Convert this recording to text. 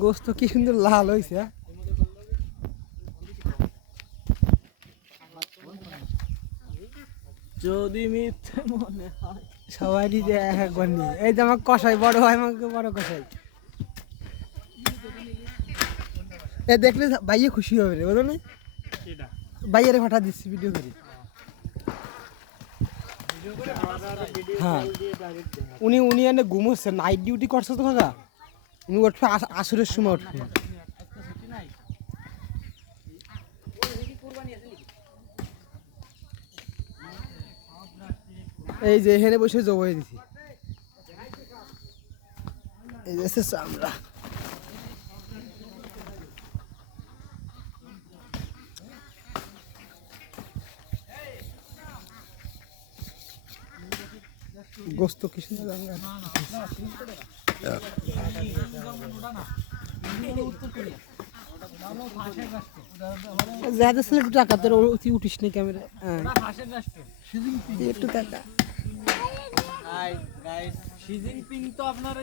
গোস্ত কি সুন্দর লাল হয়েছে। যদি মিথ্যে মনে হয় সবাই নিজে একবার নিয়ে এই যে আমার কষাই বড় হয় আমাকে বড় কষাই এ দেখলে ভাইয়ে খুশি হবে রে বলো না ভাইয়েরে হঠাৎ দিচ্ছি ভিডিও করে হ্যাঁ উনি উনি এনে ঘুমোচ্ছে নাইট ডিউটি করছে তো কাকা উনি উঠবে আসরের সময় উঠবে এই যে এখানে বসে জবাই দিছি এই যে চামড়া গোস্ত কি সুন্দর যাদের ছেলে একটু টাকা তোর উঠিস নি ক্যামেরা একটু টাকা শি জিনপিং তো আপনার